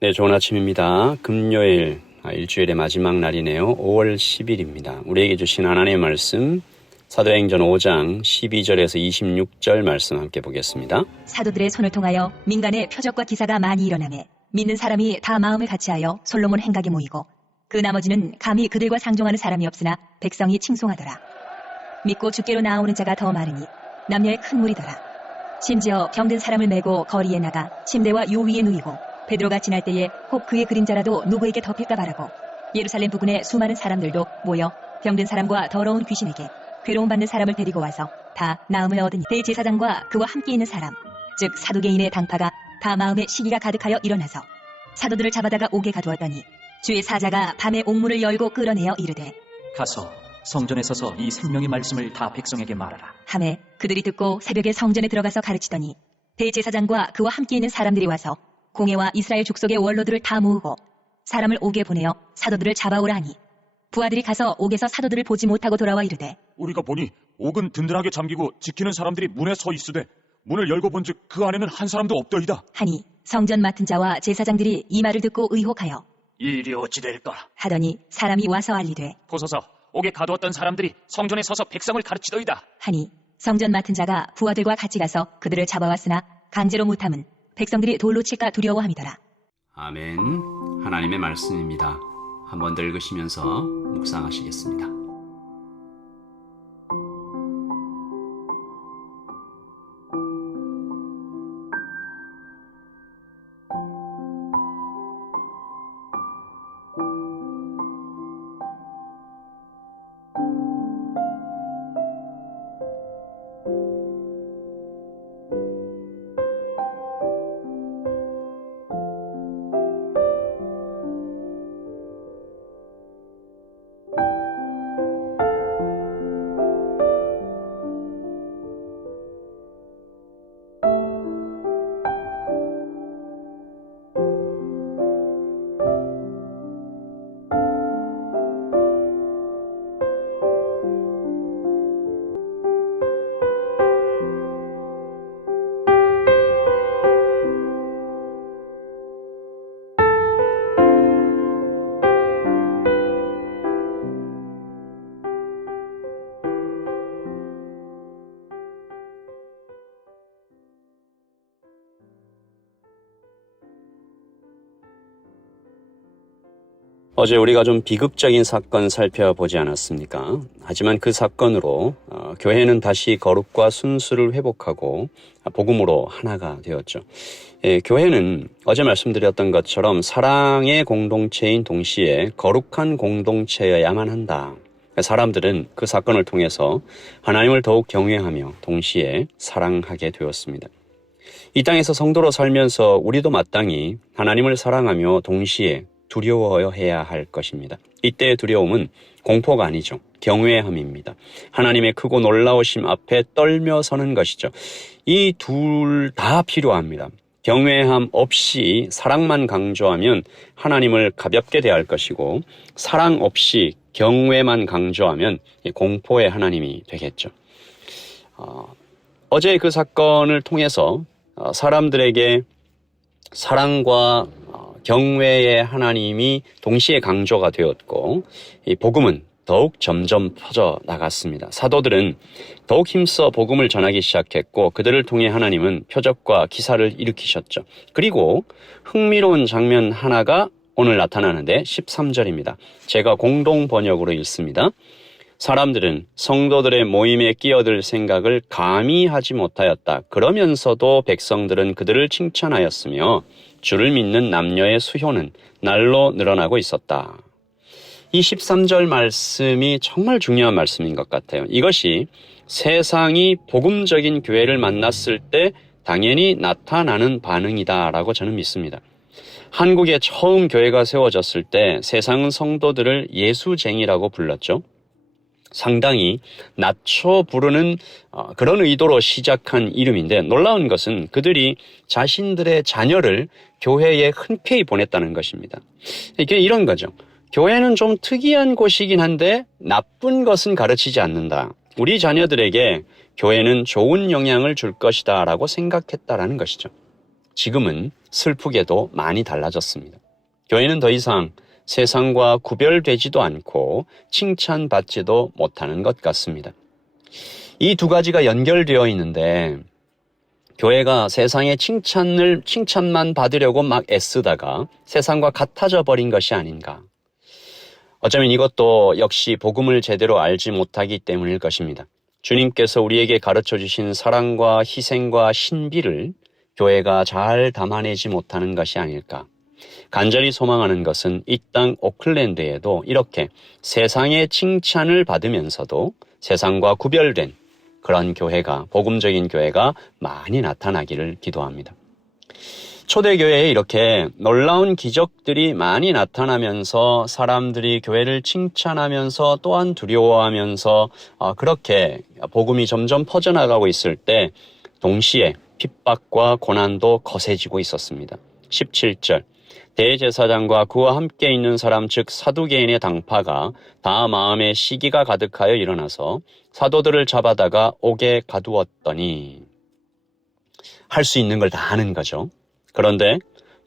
네, 좋은 아침입니다. 금요일, 일주일의 마지막 날이네요. 5월 10일입니다. 우리에게 주신 하나님의 말씀, 사도행전 5장 12절에서 26절 말씀 함께 보겠습니다. 사도들의 손을 통하여 민간의 표적과 기사가 많이 일어나매 믿는 사람이 다 마음을 같이하여 솔로몬 행각에 모이고 그 나머지는 감히 그들과 상종하는 사람이 없으나 백성이 칭송하더라. 믿고 주께로 나아오는 자가 더 많으니 남녀의 큰 무리더라. 심지어 병든 사람을 메고 거리에 나가 침대와 요 위에 누이고 베드로가 지날 때에 혹 그의 그림자라도 누구에게 덮일까 바라고 예루살렘 부근의 수많은 사람들도 모여 병든 사람과 더러운 귀신에게 괴로움받는 사람을 데리고 와서 다 나음을 얻으니 대제사장과 그와 함께 있는 사람 즉 사두개인의 당파가 다 마음에 시기가 가득하여 일어나서 사도들을 잡아다가 옥에 가두었더니 주의 사자가 밤에 옥문을 열고 끌어내어 이르되 가서 성전에 서서 이 생명의 말씀을 다 백성에게 말하라. 하매 그들이 듣고 새벽에 성전에 들어가서 가르치더니 대제사장과 그와 함께 있는 사람들이 와서 공회와 이스라엘 족속의 원로들을 다 모으고 사람을 옥에 보내어 사도들을 잡아오라 하니 부하들이 가서 옥에서 사도들을 보지 못하고 돌아와 이르되 우리가 보니 옥은 든든하게 잠기고 지키는 사람들이 문에 서 있으되 문을 열고 본즉 그 안에는 한 사람도 없더이다 하니 성전 맡은 자와 제사장들이 이 말을 듣고 의혹하여 이 일이 어찌 될까 하더니 사람이 와서 알리되 보소서 옥에 가두었던 사람들이 성전에 서서 백성을 가르치더이다 하니 성전 맡은 자가 부하들과 같이 가서 그들을 잡아왔으나 강제로 못함은 백성들이 돌로 칠까 두려워함이더라. 아멘. 하나님의 말씀입니다. 한번 더 읽으시면서 묵상하시겠습니다. 어제 우리가 좀 비극적인 사건 살펴보지 않았습니까? 하지만 그 사건으로 교회는 다시 거룩과 순수를 회복하고 복음으로 하나가 되었죠. 교회는 어제 말씀드렸던 것처럼 사랑의 공동체인 동시에 거룩한 공동체여야만 한다. 사람들은 그 사건을 통해서 하나님을 더욱 경외하며 동시에 사랑하게 되었습니다. 이 땅에서 성도로 살면서 우리도 마땅히 하나님을 사랑하며 동시에 두려워해야 할 것입니다. 이때의 두려움은 공포가 아니죠. 경외함입니다. 하나님의 크고 놀라우심 앞에 떨며 서는 것이죠. 이 둘 다 필요합니다. 경외함 없이 사랑만 강조하면 하나님을 가볍게 대할 것이고 사랑 없이 경외만 강조하면 공포의 하나님이 되겠죠. 어제 그 사건을 통해서 사람들에게 사랑과 경외의 하나님이 동시에 강조가 되었고 이 복음은 더욱 점점 퍼져 나갔습니다. 사도들은 더욱 힘써 복음을 전하기 시작했고 그들을 통해 하나님은 표적과 기사를 일으키셨죠. 그리고 흥미로운 장면 하나가 오늘 나타나는데 13절입니다. 제가 공동 번역으로 읽습니다. 사람들은 성도들의 모임에 끼어들 생각을 감히 하지 못하였다. 그러면서도 백성들은 그들을 칭찬하였으며 주를 믿는 남녀의 수효는 날로 늘어나고 있었다. 이 13절 말씀이 정말 중요한 말씀인 것 같아요. 이것이 세상이 복음적인 교회를 만났을 때 당연히 나타나는 반응이다라고 저는 믿습니다. 한국에 처음 교회가 세워졌을 때 세상은 성도들을 예수쟁이라고 불렀죠. 상당히 낮춰 부르는 그런 의도로 시작한 이름인데 놀라운 것은 그들이 자신들의 자녀를 교회에 흔쾌히 보냈다는 것입니다. 이게 이런 거죠. 교회는 좀 특이한 곳이긴 한데 나쁜 것은 가르치지 않는다. 우리 자녀들에게 교회는 좋은 영향을 줄 것이다 라고 생각했다라는 것이죠. 지금은 슬프게도 많이 달라졌습니다. 교회는 더 이상 세상과 구별되지도 않고 칭찬받지도 못하는 것 같습니다. 이 두 가지가 연결되어 있는데 교회가 세상의 칭찬만 받으려고 막 애쓰다가 세상과 같아져 버린 것이 아닌가. 어쩌면 이것도 역시 복음을 제대로 알지 못하기 때문일 것입니다. 주님께서 우리에게 가르쳐 주신 사랑과 희생과 신비를 교회가 잘 담아내지 못하는 것이 아닐까. 간절히 소망하는 것은 이 땅 오클랜드에도 이렇게 세상의 칭찬을 받으면서도 세상과 구별된 그런 교회가, 복음적인 교회가 많이 나타나기를 기도합니다. 초대교회에 이렇게 놀라운 기적들이 많이 나타나면서 사람들이 교회를 칭찬하면서 또한 두려워하면서 그렇게 복음이 점점 퍼져나가고 있을 때 동시에 핍박과 고난도 거세지고 있었습니다. 17절 대제사장과 그와 함께 있는 사람 즉 사두개인의 당파가 다 마음에 시기가 가득하여 일어나서 사도들을 잡아다가 옥에 가두었더니 할 수 있는 걸 다 하는 거죠. 그런데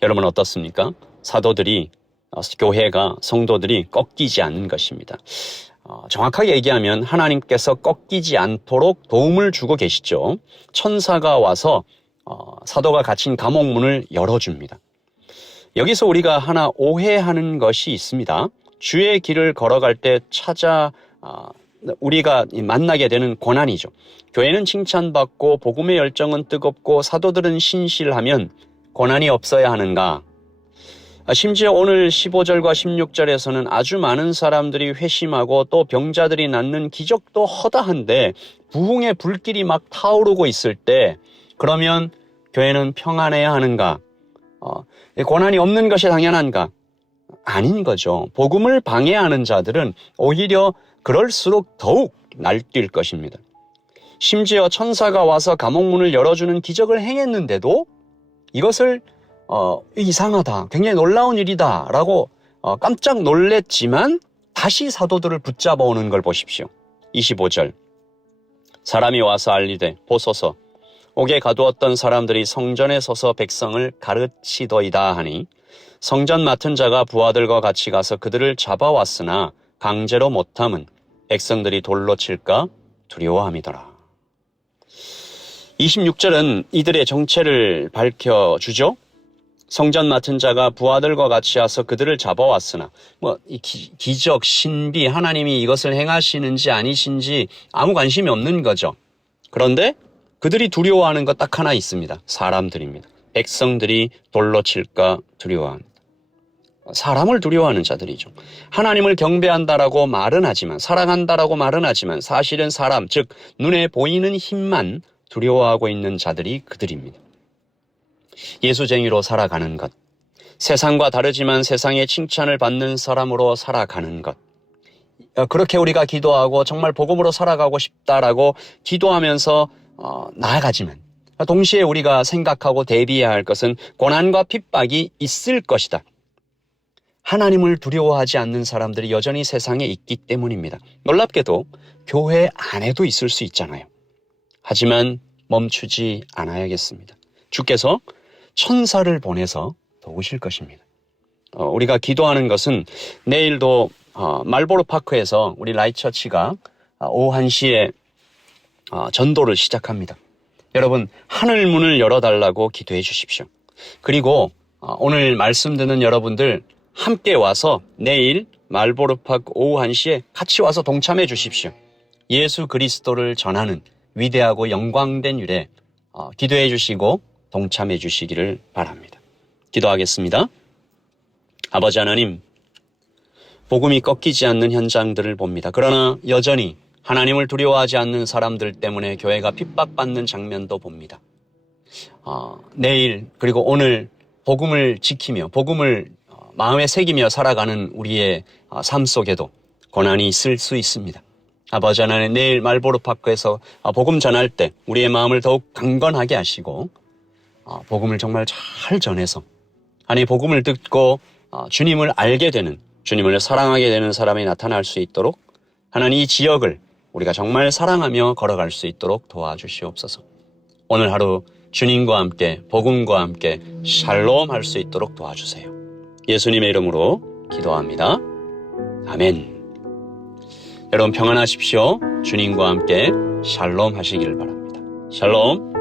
여러분 어떻습니까? 사도들이, 교회가, 성도들이 꺾이지 않는 것입니다. 정확하게 얘기하면 하나님께서 꺾이지 않도록 도움을 주고 계시죠. 천사가 와서 사도가 갇힌 감옥문을 열어줍니다. 여기서 우리가 하나 오해하는 것이 있습니다. 주의 길을 걸어갈 때 우리가 만나게 되는 고난이죠. 교회는 칭찬받고 복음의 열정은 뜨겁고 사도들은 신실하면 고난이 없어야 하는가? 심지어 오늘 15절과 16절에서는 아주 많은 사람들이 회심하고 또 병자들이 낫는 기적도 허다한데 부흥의 불길이 막 타오르고 있을 때 그러면 교회는 평안해야 하는가? 고난이 없는 것이 당연한가? 아닌 거죠. 복음을 방해하는 자들은 오히려 그럴수록 더욱 날뛸 것입니다. 심지어 천사가 와서 감옥문을 열어주는 기적을 행했는데도 이것을 이상하다, 굉장히 놀라운 일이다 라고 깜짝 놀랬지만 다시 사도들을 붙잡아 오는 걸 보십시오. 25절 사람이 와서 알리되 보소서 옥에 가두었던 사람들이 성전에 서서 백성을 가르치더이다 하니 성전 맡은 자가 부하들과 같이 가서 그들을 잡아왔으나 강제로 못함은 백성들이 돌로 칠까 두려워함이더라. 26절은 이들의 정체를 밝혀주죠. 성전 맡은 자가 부하들과 같이 와서 그들을 잡아왔으나 이 기적, 신비, 하나님이 이것을 행하시는지 아니신지 아무 관심이 없는 거죠. 그런데 그들이 두려워하는 것 딱 하나 있습니다. 사람들입니다. 백성들이 돌로 칠까 두려워합니다. 사람을 두려워하는 자들이죠. 하나님을 경배한다라고 말은 하지만, 사랑한다라고 말은 하지만 사실은 사람, 즉 눈에 보이는 힘만 두려워하고 있는 자들이 그들입니다. 예수쟁이로 살아가는 것, 세상과 다르지만 세상의 칭찬을 받는 사람으로 살아가는 것, 그렇게 우리가 기도하고 정말 복음으로 살아가고 싶다라고 기도하면서 나아가지만 동시에 우리가 생각하고 대비해야 할 것은 고난과 핍박이 있을 것이다. 하나님을 두려워하지 않는 사람들이 여전히 세상에 있기 때문입니다. 놀랍게도 교회 안에도 있을 수 있잖아요. 하지만 멈추지 않아야겠습니다. 주께서 천사를 보내서 도우실 것입니다. 우리가 기도하는 것은 내일도 말보로 파크에서 우리 라이처치가 오후 1시에 전도를 시작합니다. 여러분 하늘 문을 열어달라고 기도해 주십시오. 그리고 오늘 말씀 듣는 여러분들 함께 와서 내일 말보로 파크 오후 1시에 같이 와서 동참해 주십시오. 예수 그리스도를 전하는 위대하고 영광된 일에 기도해 주시고 동참해 주시기를 바랍니다. 기도하겠습니다. 아버지 하나님, 복음이 꺾이지 않는 현장들을 봅니다. 그러나 여전히 하나님을 두려워하지 않는 사람들 때문에 교회가 핍박받는 장면도 봅니다. 내일 그리고 오늘 복음을 지키며 복음을 마음에 새기며 살아가는 우리의 삶 속에도 고난이 있을 수 있습니다. 아버지 하나님, 내일 말보로 파크에서 복음 전할 때 우리의 마음을 더욱 강건하게 하시고 복음을 정말 잘 전해서 아니 복음을 듣고 주님을 알게 되는, 주님을 사랑하게 되는 사람이 나타날 수 있도록 하나님 이 지역을 우리가 정말 사랑하며 걸어갈 수 있도록 도와주시옵소서. 오늘 하루 주님과 함께 복음과 함께 샬롬 할 수 있도록 도와주세요. 예수님의 이름으로 기도합니다. 아멘. 여러분 평안하십시오. 주님과 함께 샬롬 하시기를 바랍니다. 샬롬.